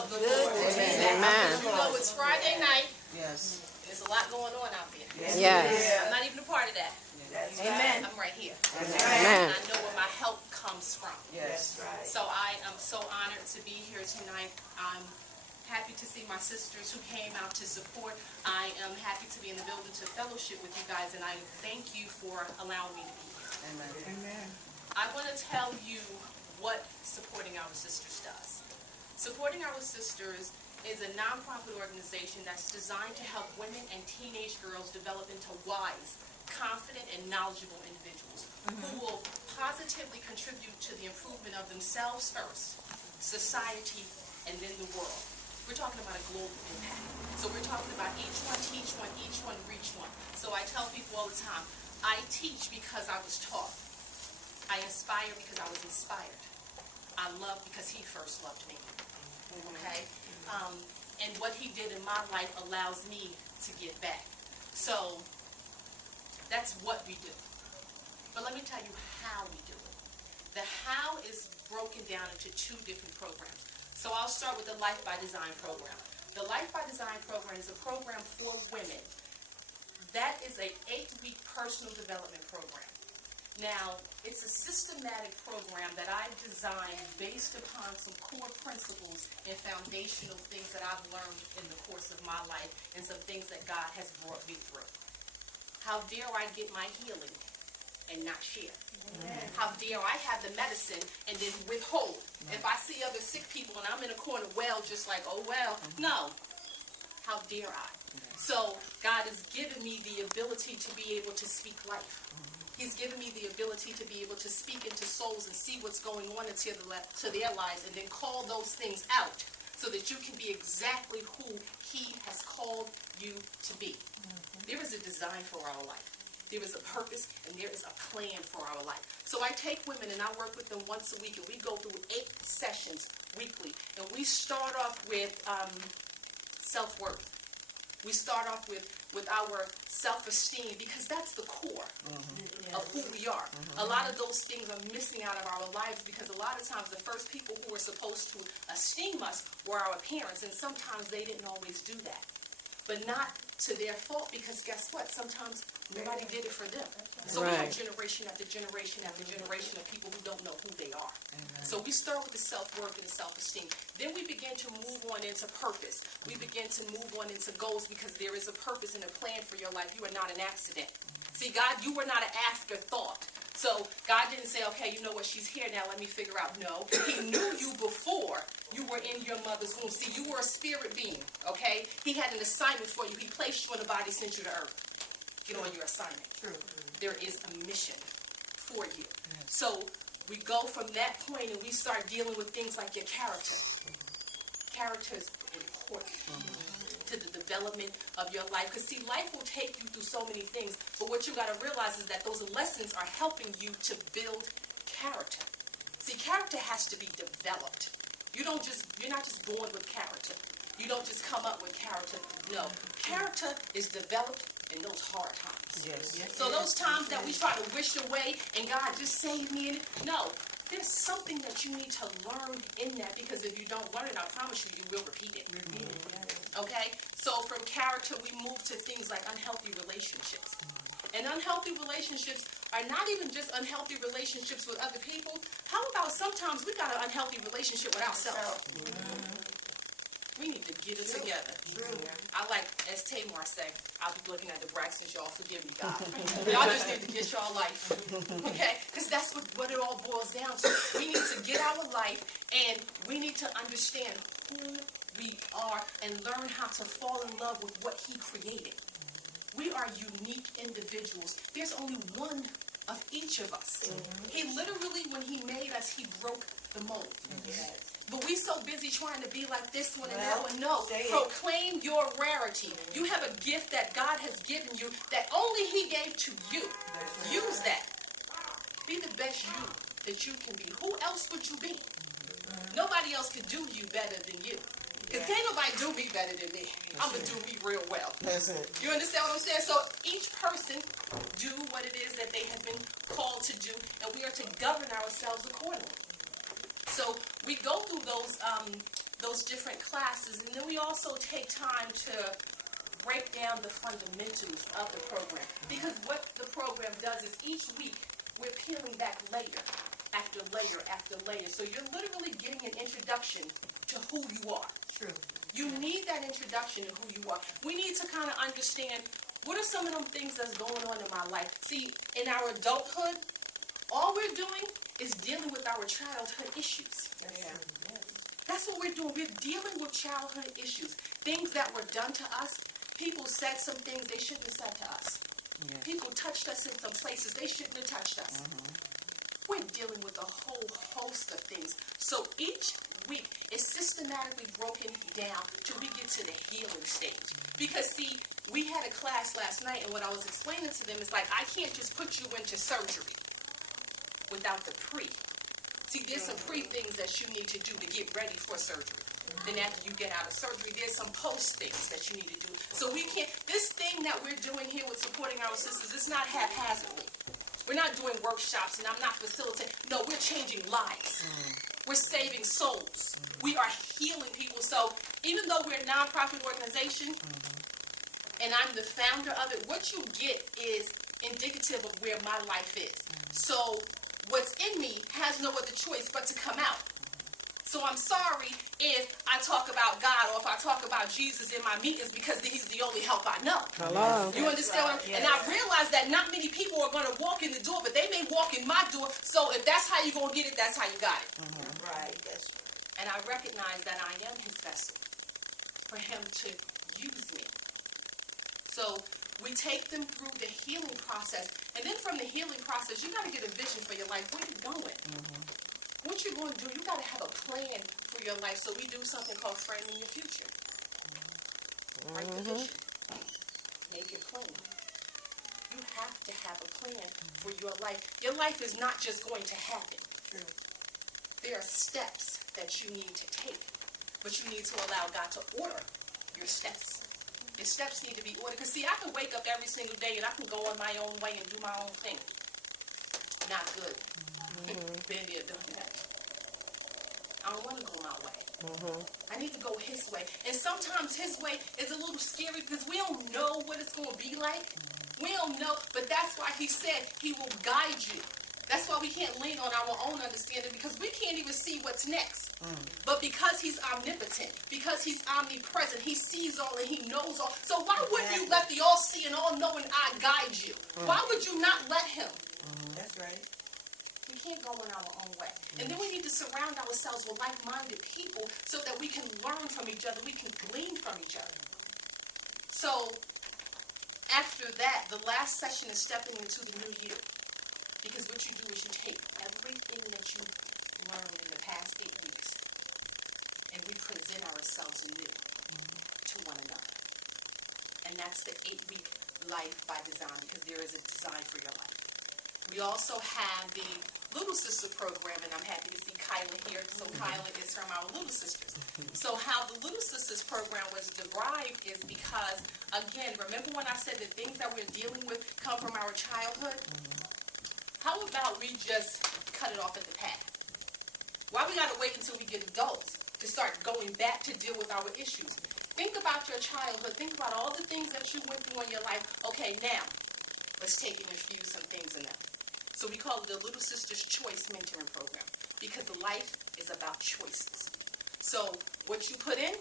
of the Lord. Amen. You know, it's Friday night. Yes. There's a lot going on out there. Yes. I'm not even a part of that. Amen. I'm right here. Amen. And I know where my help comes from. Yes. So I am so honored to be here tonight. I'm happy to see my sisters who came out to support. I am happy to be in the building to fellowship with you guys, and I thank you for allowing me to be here. Amen. Amen. I want to tell you what Supporting Our Sisters does. Supporting Our Sisters is a nonprofit organization that's designed to help women and teenage girls develop into wise, confident, and knowledgeable individuals who will positively contribute to the improvement of themselves first, society, and then the world. We're talking about a global impact. So we're talking about each one, teach one, each one, reach one. So I tell people all the time, I teach because I was taught. I inspire because I was inspired. I love because he first loved me. Okay? And what he did in my life allows me to give back. So that's what we do. But let me tell you how we do it. The how is broken down into two different programs. So I'll start with the Life by Design program. The Life by Design program is a program for women. That is an 8-week personal development program. Now, it's a systematic program that I've designed based upon some core principles and foundational things that I've learned in the course of my life and some things that God has brought me through. How dare I get my healing and not share? Amen. How dare I have the medicine and then withhold? Amen. If I see other sick people and I'm in a corner, well, just like, oh, well, no. How dare I? So God has given me the ability to be able to speak life. He's given me the ability to be able to speak into souls and see what's going on into their lives and then call those things out so that you can be exactly who he has called you to be. There is a design for our life. There is a purpose and there is a plan for our life. So I take women and I work with them once a week and we go through 8 sessions weekly. And we start off with self-worth. We start off with our self-esteem because that's the core of who we are. A lot of those things are missing out of our lives because a lot of times the first people who were supposed to esteem us were our parents, and sometimes they didn't always do that. But not to their fault, because guess what? Sometimes nobody did it for them. So we have generation after generation after generation of people who don't know who they are. Amen. So we start with the self-worth and the self-esteem. Then we begin to move on into purpose. We begin to move on into goals because there is a purpose and a plan for your life. You are not an accident. See, God, you were not an afterthought. So God didn't say, okay, you know what, she's here now, let me figure out. No, he knew you before you were in your mother's womb. See, you were a spirit being, okay? He had an assignment for you. He placed you in a body, sent you to earth. Get on your assignment. True. There is a mission for you. Yes. So we go from that point and we start dealing with things like your character. Character is important to the development of your life. Because see, life will take you through so many things, but what you got to realize is that those lessons are helping you to build character. See, character has to be developed. You're not just born with character. You don't just come up with character. No, character is developed in those hard times. Yes. So those times that we try to wish away and God just saved me in it. No, there's something that you need to learn in that, because if you don't learn it, I promise you, you will repeat it. Okay? So from character, we move to things like unhealthy relationships. And unhealthy relationships are not even just unhealthy relationships with other people. How about sometimes we got an unhealthy relationship with ourselves? We need to get it together. I like, as Tamar said, I'll be looking at the Braxtons, y'all forgive me, God. Y'all just need to get y'all life. Okay? Because that's what it all boils down to. We need to get our life, and we need to understand who we are and learn how to fall in love with what he created. We are unique individuals. There's only one of each of us. He literally, when he made us, he broke the mold. But we so busy trying to be like this one and that one. No, proclaim your rarity. You have a gift that God has given you that only he gave to you. Use that. Be the best you that you can be. Who else would you be? Nobody else could do you better than you. Because can't nobody do me better than me. I'm going to do me real well. That's it. You understand what I'm saying? So each person do what it is that they have been called to do, and we are to govern ourselves accordingly. So we go through those those different classes. And then we also take time to break down the fundamentals of the program. Because what the program does is each week we're peeling back layer after layer after layer. So you're literally getting an introduction to who you are. True. You need that introduction to who you are. We need to kind of understand, what are some of them things that's going on in my life? See, in our adulthood, all we're doing is dealing with our childhood issues. Yeah. That's what we're doing. We're dealing with childhood issues. Things that were done to us. People said some things they shouldn't have said to us. Yes. People touched us in some places they shouldn't have touched us. We're dealing with a whole host of things. So each week is systematically broken down till we get to the healing stage. Because see, we had a class last night, and what I was explaining to them is like, I can't just put you into surgery without the pre. See, there's some pre things that you need to do to get ready for surgery. Then after you get out of surgery, there's some post things that you need to do. So we can't, this thing that we're doing here with supporting our sisters, it's not haphazardly. We're not doing workshops, and I'm not facilitating. No, we're changing lives. We're saving souls. We are healing people. So even though we're a nonprofit organization, and I'm the founder of it, what you get is indicative of where my life is. So what's in me has no other choice but to come out. So I'm sorry if I talk about God or if I talk about Jesus in my meetings, because he's the only help I know. Hello. You understand what I'm saying? And I realize that not many people are going to walk in the door, but they may walk in my door. So if that's how you're going to get it, that's how you got it. Right. That's right. And I recognize that I am his vessel for him to use me. So we take them through the healing process. And then from the healing process, you got to get a vision for your life. Where you going? What you're going to do, you got to have a plan for your life. So we do something called framing your future. Write the vision. Make it plain. You have to have a plan for your life. Your life is not just going to happen. True. There are steps that you need to take, but you need to allow God to order your steps. Your steps need to be ordered. Because see, I can wake up every single day and I can go on my own way and do my own thing. Not good. Been there, done that. I don't want to go my way. I need to go his way. And sometimes his way is a little scary because we don't know what it's going to be like. We don't know. But that's why he said he will guide you. That's why we can't lean on our own understanding, because we can't even see what's next. But because he's omnipotent, because he's omnipresent, he sees all and he knows all. So why wouldn't you let the all-seeing, all-knowing eye guide you? Why would you not let him? That's right. We can't go in our own way. And then we need to surround ourselves with like-minded people so that we can learn from each other. We can glean from each other. So after that, the last session is stepping into the new year. Because what you do is you take everything that you learned in the past 8 weeks and we present ourselves anew to one another. And that's the 8-week life by design, because there is a design for your life. We also have the Little Sister program, and I'm happy to see Kyla here. So Kyla is from our Little Sisters. So how the Little Sisters program was derived is because, again, remember when I said the things that we're dealing with come from our childhood? How about we just cut it off at the path? Why we got to wait until we get adults to start going back to deal with our issues? Think about your childhood. Think about all the things that you went through in your life. Okay, now, let's take and infuse some things in them. So we call it the Little Sisters Choice Mentoring Program, because life is about choices. So what you put in,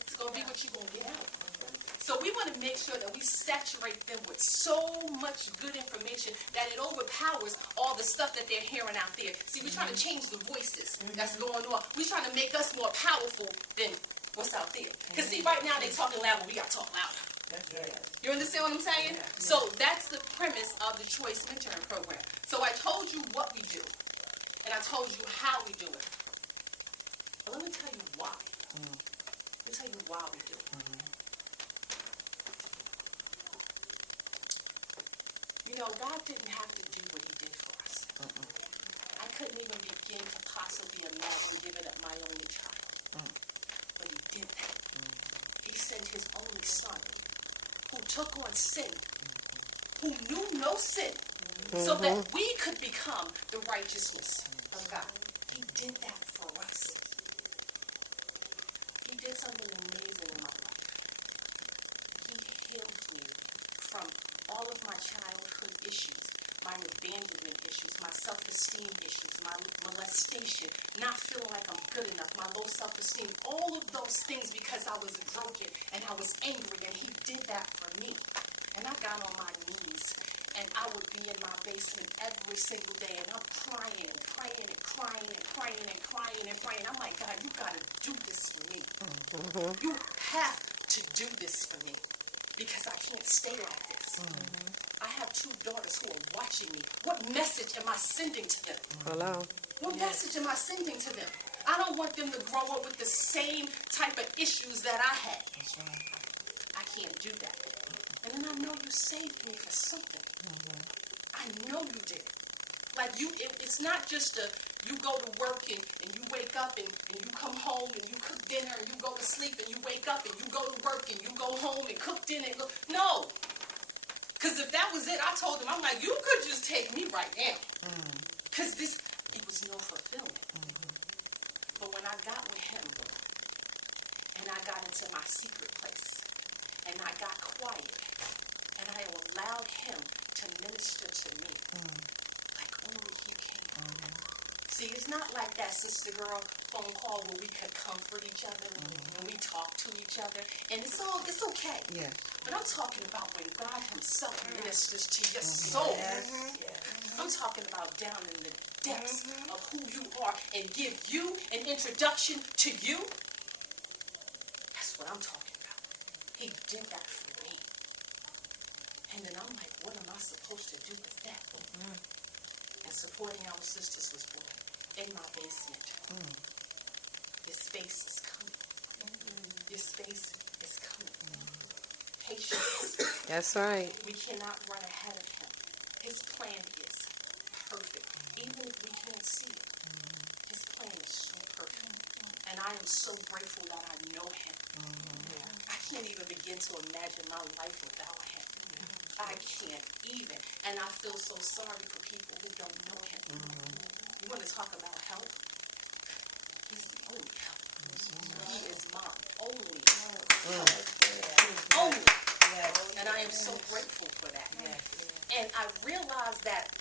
it's going to be what you're going to get out. So we want to make sure that we saturate them with so much good information that it overpowers all the stuff that they're hearing out there. See, we're trying to change the voices that's going on. We're trying to make us more powerful than what's out there. Because see, right now they're talking loud, but we got to talk louder. That's right. You understand what I'm saying? Yeah. So that's the premise of the Choice Mentoring Program. So I told you what we do, and I told you how we do it. But let me tell you why. Let me tell you why we do it. You know, God didn't have to do what he did for us. I couldn't even begin to possibly imagine giving up my only child. But he did that. He sent his only son, who took on sin, who knew no sin, so that we could become the righteousness of God. He did that for us. did something amazing in my life. He healed me from all of my childhood issues, my abandonment issues, my self-esteem issues, my molestation, not feeling like I'm good enough, my low self-esteem, all of those things because I was broken and I was angry, and he did that for me. And I got on my knees, and I would be in my basement every single day, and I'm crying and praying and crying and praying and crying and praying. I'm like, God, you got to do this for me. You have to do this for me, because I can't stay like this. I have 2 daughters who are watching me. What message am I sending to them? Hello. What message am I sending to them? I don't want them to grow up with the same type of issues that I had. That's right. I can't do that. And then I know you saved me for something. I know you did. Like it's not just you go to work and you wake up and you come home and you cook dinner and you go to sleep and you wake up and you go to work and you go home and cook dinner and go. No. Because if that was it, I told him, I'm like, you could just take me right now. Because it was no fulfillment. But when I got with him and I got into my secret place and I got quiet and I allowed him to minister to me like only he can. See, it's not like that sister girl phone call where we could comfort each other and we talk to each other, and it's okay. Yes. But I'm talking about when God himself ministers to your soul. I'm talking about down in the depths of who you are and give you an introduction to you. That's what I'm talking about. He did that for me. And then I'm like, what am I supposed to do with that? And supporting our sisters was born in my basement. Your space is coming. Your space is coming. Patience. That's right. We cannot run ahead of him. His plan is perfect. Even if we can't see it, his plan is so perfect. And I am so grateful that I know him. I can't even begin to imagine my life without him. I can't even. And I feel so sorry for people who don't know him. You want to talk about help? He's the only help. He is my only help. Only. And I am so grateful for that. And I realized that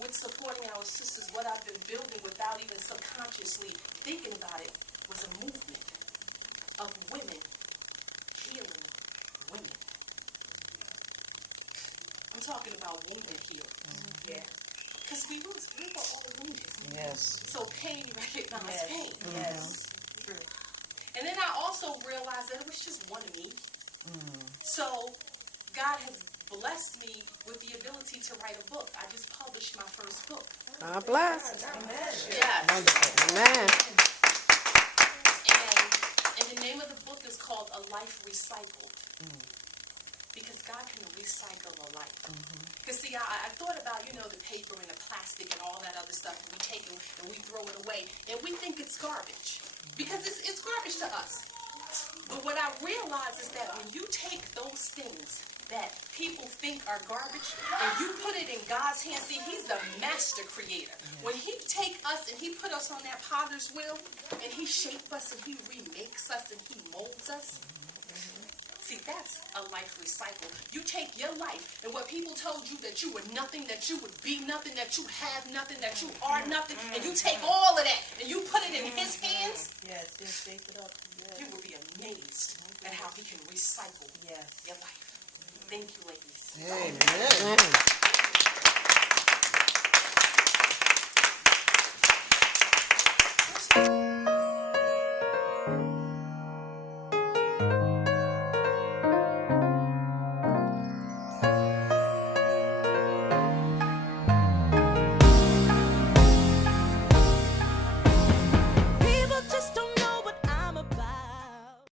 with supporting our sisters, what I've been building without even subconsciously thinking about it was a movement of women healing women. I'm talking about wounded healing. Because we were all wounded. Yes. So pain recognizes pain. Yes. And then I also realized that it was just one of me. So God has blessed me with the ability to write a book. I just published my first book. God bless. Yes. Amen. And the name of the book is called A Life Recycled. Because God can recycle a life. Because see, I thought about, the paper and the plastic and all that other stuff that we take and we throw it away. And we think it's garbage. Because it's garbage to us. But what I realize is that when you take those things that people think are garbage and you put it in God's hands, see, he's the master creator. When he take us and he put us on that potter's wheel and he shapes us and he remakes us and he molds us, see, that's a life recycle. You take your life and what people told you that you were nothing, that you would be nothing, that you have nothing, that you are nothing, and you take all of that and you put it in his hands. Yes, just shape it up. You will be amazed at how he can recycle your life. Thank you, ladies. Amen.